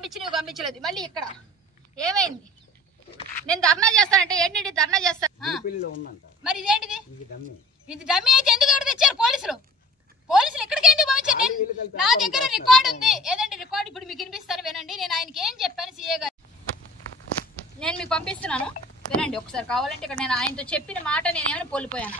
పంపించి నువ్వు పంపించలేదు. మళ్ళీ ఇక్కడ ఏమైంది? నేను ధర్నా చేస్తానంటే ఏంటి ధర్నా చేస్తాను? మరి ఇదేంటిది? ఇది డమ్మీ అయితే ఎందుకు ఎవరు తెచ్చారు? పోలీసులు ఇక్కడికి ఎందుకు పంపించారు? నా దగ్గర రికార్డు ఉంది. ఏదండి రికార్డు? ఇప్పుడు మీకు వినిపిస్తాను వినండి. నేను ఆయనకి ఏం చెప్పాను సీఏ గారు, నేను మీకు పంపిస్తున్నాను వినండి ఒకసారి. కావాలంటే ఇక్కడ నేను ఆయనతో చెప్పిన మాట నేనేమైనా కోల్పోయాను.